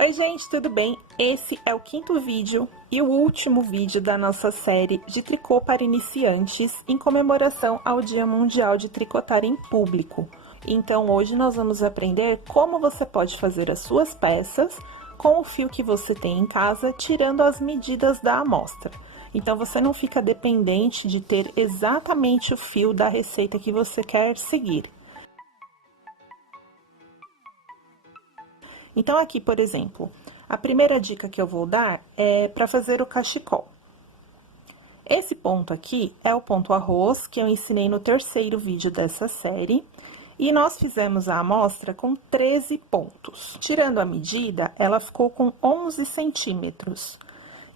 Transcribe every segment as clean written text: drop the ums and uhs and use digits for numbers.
Oi gente, tudo bem? Esse é o quinto vídeo e o último vídeo da nossa série de tricô para iniciantes em comemoração ao Dia Mundial de Tricotar em Público. Então hoje nós vamos aprender como você pode fazer as suas peças com o fio que você tem em casa, tirando as medidas da amostra. Então você não fica dependente de ter exatamente o fio da receita que você quer seguir. Então, aqui, por exemplo, a primeira dica que eu vou dar é para fazer o cachecol. Esse ponto aqui é o ponto arroz, que eu ensinei no terceiro vídeo dessa série, e nós fizemos a amostra com 13 pontos. Tirando a medida, ela ficou com 11 centímetros.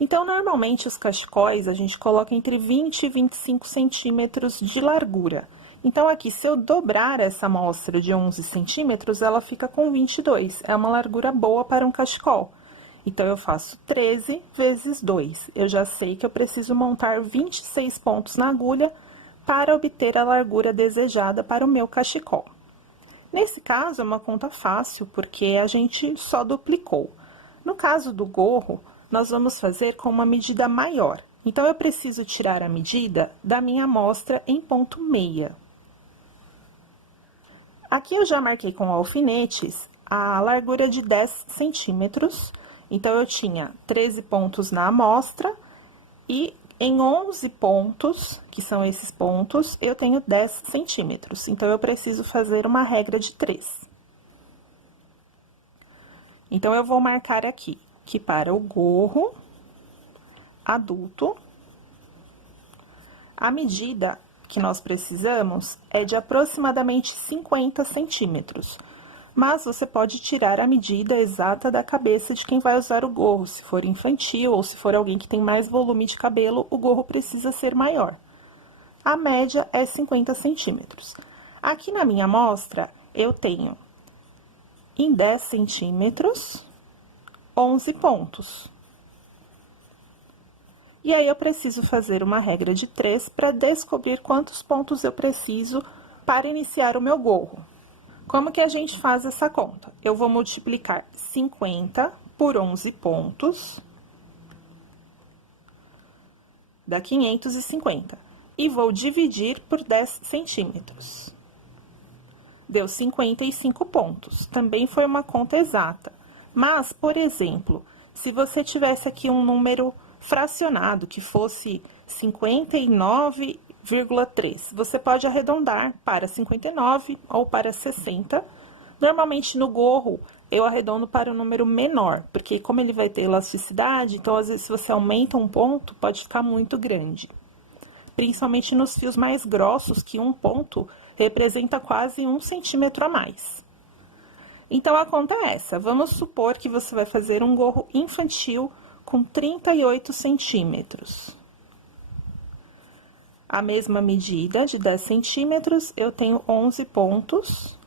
Então, normalmente, os cachecóis a gente coloca entre 20 e 25 centímetros de largura. Então, aqui, se eu dobrar essa amostra de 11 centímetros, ela fica com 22. É uma largura boa para um cachecol. Então, eu faço 13 vezes 2. Eu já sei que eu preciso montar 26 pontos na agulha para obter a largura desejada para o meu cachecol. Nesse caso, é uma conta fácil, porque a gente só duplicou. No caso do gorro, nós vamos fazer com uma medida maior. Então, eu preciso tirar a medida da minha amostra em ponto meia. Aqui eu já marquei com alfinetes a largura de 10 centímetros, então eu tinha 13 pontos na amostra e em 11 pontos, que são esses pontos, eu tenho 10 centímetros, então eu preciso fazer uma regra de 3. Então, eu vou marcar aqui que para o gorro adulto, a medida que nós precisamos é de aproximadamente 50 centímetros. Mas você pode tirar a medida exata da cabeça de quem vai usar o gorro. Se for infantil ou se for alguém que tem mais volume de cabelo, o gorro precisa ser maior. A média é 50 centímetros. Aqui na minha amostra, eu tenho em 10 centímetros, 11 pontos. E aí, eu preciso fazer uma regra de 3 para descobrir quantos pontos eu preciso para iniciar o meu gorro. Como que a gente faz essa conta? Eu vou multiplicar 50 por 11 pontos, dá 550. E vou dividir por 10 centímetros. Deu 55 pontos. Também foi uma conta exata. Mas, por exemplo, se você tivesse aqui um número fracionado, que fosse 59,3. Você pode arredondar para 59 ou para 60. Normalmente, no gorro, eu arredondo para um número menor, porque como ele vai ter elasticidade, então, às vezes, se você aumenta um ponto, pode ficar muito grande. Principalmente nos fios mais grossos, que um ponto representa quase 1 centímetro a mais. Então, a conta é essa. Vamos supor que você vai fazer um gorro infantil com 38 centímetros. A mesma medida de 10 centímetros, eu tenho 11 pontos.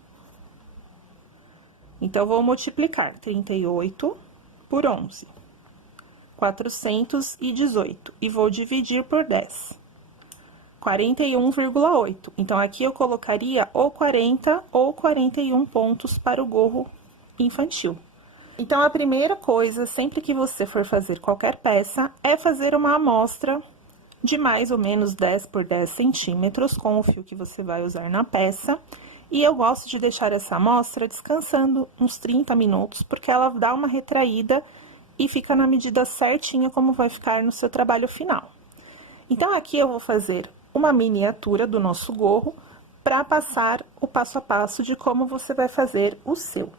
Então, vou multiplicar 38 por 11. 418. E vou dividir por 10. 41,8. Então, aqui eu colocaria ou 40 ou 41 pontos para o gorro infantil. Então, a primeira coisa, sempre que você for fazer qualquer peça, é fazer uma amostra de mais ou menos 10 por 10 centímetros com o fio que você vai usar na peça. E eu gosto de deixar essa amostra descansando uns 30 minutos, porque ela dá uma retraída e fica na medida certinha como vai ficar no seu trabalho final. Então, aqui eu vou fazer uma miniatura do nosso gorro para passar o passo a passo de como você vai fazer o seu.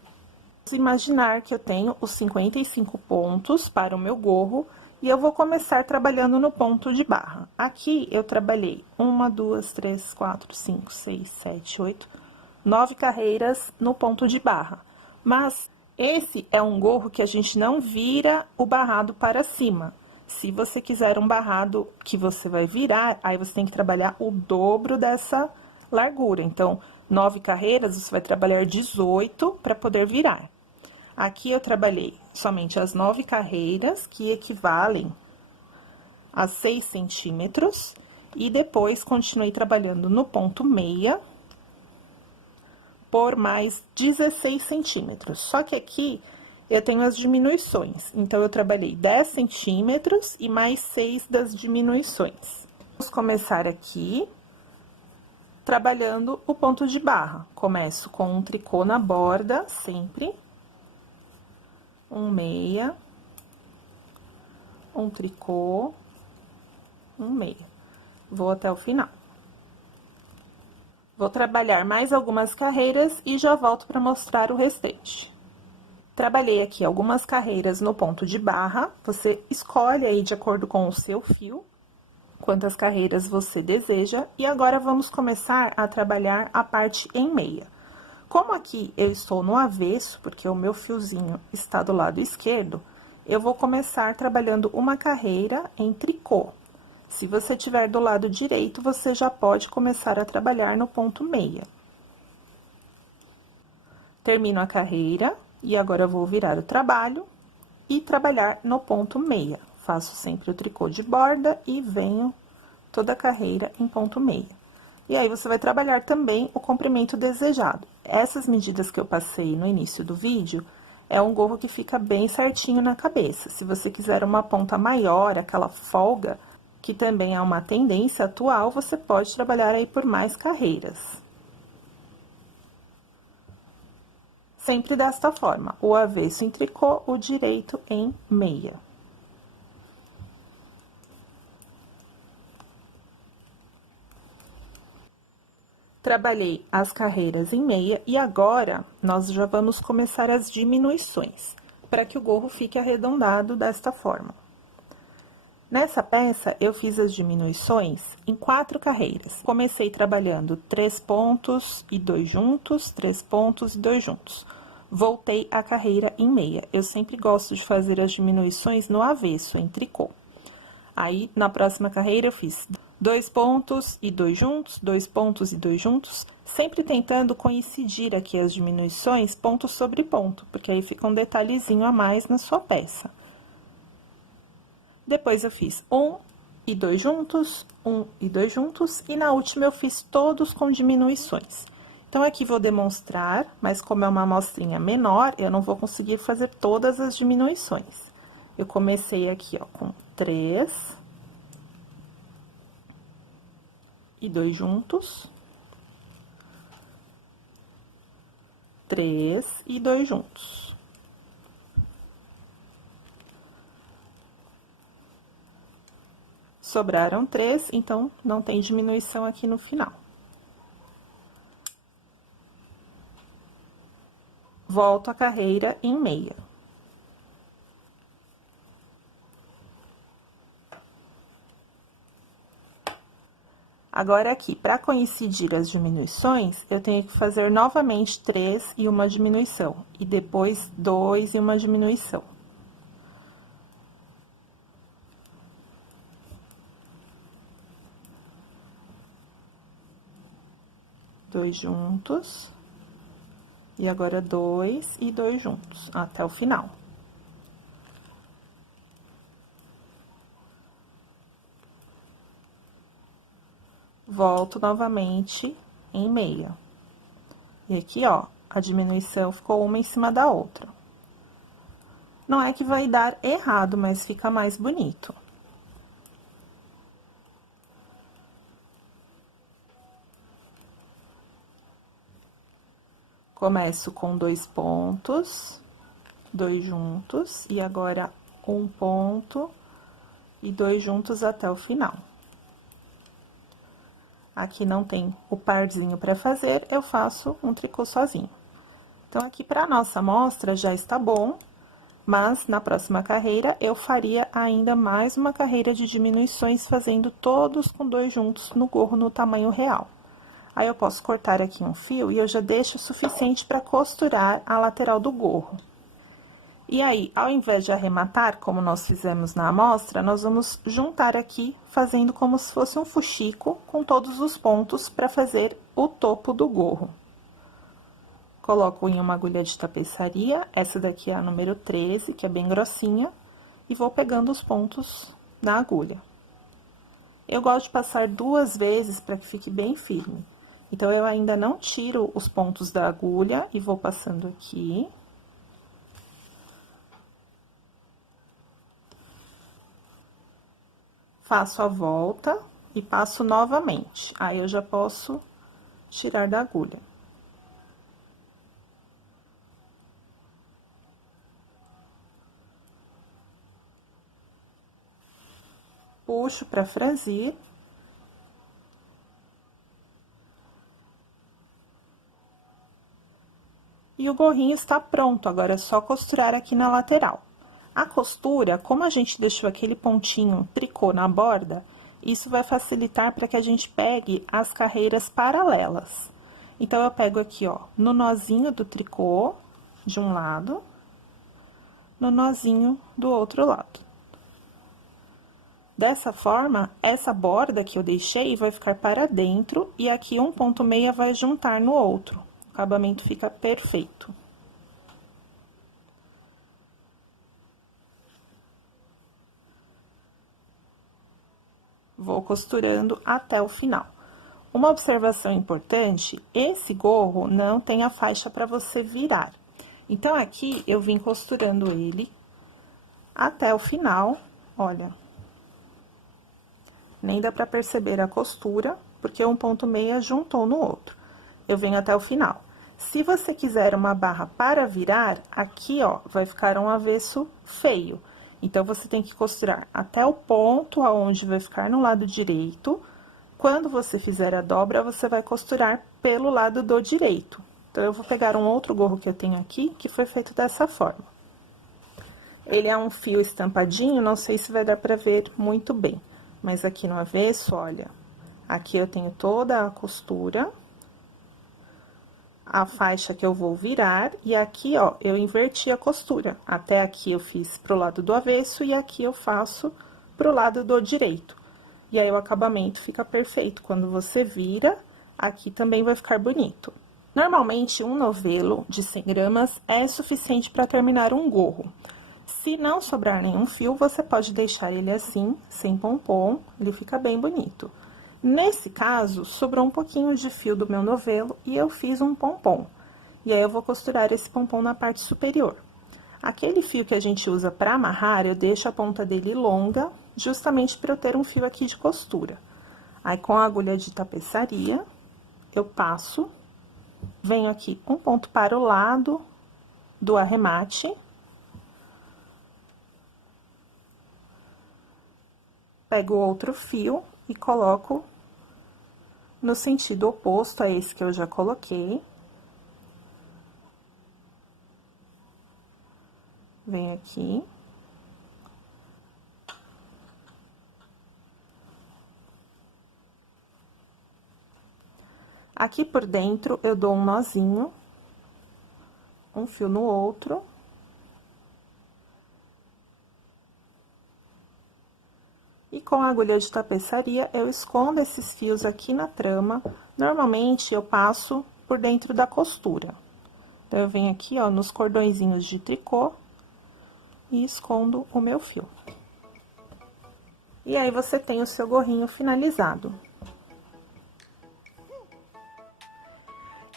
Vamos imaginar que eu tenho os 55 pontos para o meu gorro e eu vou começar trabalhando no ponto de barra. Aqui, eu trabalhei 1, 2, 3, 4, 5, 6, 7, 8, 9 carreiras no ponto de barra. Mas esse é um gorro que a gente não vira o barrado para cima. Se você quiser um barrado que você vai virar, aí você tem que trabalhar o dobro dessa largura. Então, 9 carreiras, você vai trabalhar 18 para poder virar. Aqui eu trabalhei somente as 9 carreiras, que equivalem a 6 centímetros, e depois continuei trabalhando no ponto meia por mais 16 centímetros. Só que aqui eu tenho as diminuições. Então, eu trabalhei 10 centímetros e mais 6 das diminuições. Vamos começar aqui, trabalhando o ponto de barra. Começo com um tricô na borda, sempre. Um meia. Um tricô. Um meia. Vou até o final. Vou trabalhar mais algumas carreiras e já volto para mostrar o restante. Trabalhei aqui algumas carreiras no ponto de barra, você escolhe aí de acordo com o seu fio, quantas carreiras você deseja, e agora vamos começar a trabalhar a parte em meia. Como aqui eu estou no avesso, porque o meu fiozinho está do lado esquerdo, eu vou começar trabalhando uma carreira em tricô. Se você tiver do lado direito, você já pode começar a trabalhar no ponto meia. Termino a carreira, e agora eu vou virar o trabalho e trabalhar no ponto meia. Faço sempre o tricô de borda e venho toda a carreira em ponto meia. E aí, você vai trabalhar também o comprimento desejado. Essas medidas que eu passei no início do vídeo, é um gorro que fica bem certinho na cabeça. Se você quiser uma ponta maior, aquela folga, que também é uma tendência atual, você pode trabalhar aí por mais carreiras. Sempre desta forma, o avesso em tricô, o direito em meia. Trabalhei as carreiras em meia e agora nós já vamos começar as diminuições, para que o gorro fique arredondado desta forma. Nessa peça, eu fiz as diminuições em 4 carreiras. Comecei trabalhando 3 pontos e 2 juntos, 3 pontos e 2 juntos. Voltei a carreira em meia. Eu sempre gosto de fazer as diminuições no avesso, em tricô. Aí, na próxima carreira, eu fiz 2 pontos e 2 juntos, 2 pontos e 2 juntos, sempre tentando coincidir aqui as diminuições ponto sobre ponto, porque aí fica um detalhezinho a mais na sua peça. Depois, eu fiz 1 e 2 juntos, 1 e 2 juntos, e na última eu fiz todos com diminuições. Então, aqui vou demonstrar, mas como é uma amostrinha menor, eu não vou conseguir fazer todas as diminuições. Eu comecei aqui, ó, com 3 e 2 juntos, 3 e 2 juntos. Sobraram 3, então, não tem diminuição aqui no final. Volto a carreira em meia. Agora, aqui, para coincidir as diminuições, eu tenho que fazer novamente 3 e uma diminuição, e depois 2 e uma diminuição. Dois juntos, e agora 2 e 2 juntos, até o final. Volto novamente em meia. E aqui, ó, a diminuição ficou uma em cima da outra. Não é que vai dar errado, mas fica mais bonito. Começo com 2 pontos, 2 juntos, e agora 1 ponto e 2 juntos até o final. Aqui não tem o parzinho para fazer, eu faço um tricô sozinho. Então, aqui para nossa amostra já está bom, mas na próxima carreira eu faria ainda mais uma carreira de diminuições, fazendo todos com 2 juntos no gorro no tamanho real. Aí, eu posso cortar aqui um fio e eu já deixo o suficiente para costurar a lateral do gorro. E aí, ao invés de arrematar, como nós fizemos na amostra, nós vamos juntar aqui, fazendo como se fosse um fuxico, com todos os pontos para fazer o topo do gorro. Coloco em uma agulha de tapeçaria, essa daqui é a número 13, que é bem grossinha, e vou pegando os pontos na agulha. Eu gosto de passar 2 vezes para que fique bem firme. Então, eu ainda não tiro os pontos da agulha e vou passando aqui. Faço a volta e passo novamente. Aí, eu já posso tirar da agulha. Puxo pra franzir. E o gorrinho está pronto, agora é só costurar aqui na lateral. A costura, como a gente deixou aquele pontinho tricô na borda, isso vai facilitar para que a gente pegue as carreiras paralelas. Então, eu pego aqui, ó, no nozinho do tricô, de um lado, no nozinho do outro lado. Dessa forma, essa borda que eu deixei vai ficar para dentro e aqui um ponto meia vai juntar no outro. O acabamento fica perfeito. Vou costurando até o final. Uma observação importante, esse gorro não tem a faixa para você virar. Então, aqui, eu vim costurando ele até o final, olha. Nem dá pra perceber a costura, porque um ponto meia juntou no outro. Eu venho até o final. Se você quiser uma barra para virar, aqui, ó, vai ficar um avesso feio. Então, você tem que costurar até o ponto aonde vai ficar no lado direito. Quando você fizer a dobra, você vai costurar pelo lado do direito. Então, eu vou pegar um outro gorro que eu tenho aqui, que foi feito dessa forma. Ele é um fio estampadinho, não sei se vai dar pra ver muito bem. Mas aqui no avesso, olha, aqui eu tenho toda a costura, a faixa que eu vou virar, e aqui, ó, eu inverti a costura. Até aqui eu fiz pro lado do avesso e aqui eu faço pro lado do direito. E aí, o acabamento fica perfeito. Quando você vira, aqui também vai ficar bonito. Normalmente, um novelo de 100 gramas é suficiente para terminar um gorro. Se não sobrar nenhum fio, você pode deixar ele assim, sem pompom, ele fica bem bonito. Nesse caso, sobrou um pouquinho de fio do meu novelo e eu fiz um pompom. E aí, eu vou costurar esse pompom na parte superior. Aquele fio que a gente usa para amarrar, eu deixo a ponta dele longa, justamente para eu ter um fio aqui de costura. Aí, com a agulha de tapeçaria, eu passo, venho aqui um ponto para o lado do arremate. Pego outro fio e coloco no sentido oposto a esse que eu já coloquei. Venho aqui. Aqui por dentro, eu dou um nozinho, um fio no outro. E com a agulha de tapeçaria, eu escondo esses fios aqui na trama. Normalmente, eu passo por dentro da costura. Então, eu venho aqui, ó, nos cordõezinhos de tricô e escondo o meu fio. E aí, você tem o seu gorrinho finalizado.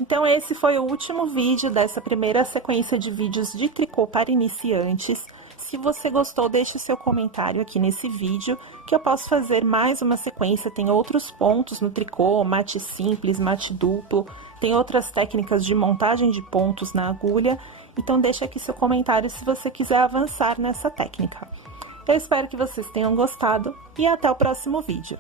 Então, esse foi o último vídeo dessa primeira sequência de vídeos de tricô para iniciantes. Se você gostou, deixe o seu comentário aqui nesse vídeo, que eu posso fazer mais uma sequência. Tem outros pontos no tricô, mate simples, mate duplo, tem outras técnicas de montagem de pontos na agulha. Então, deixe aqui seu comentário se você quiser avançar nessa técnica. Eu espero que vocês tenham gostado e até o próximo vídeo.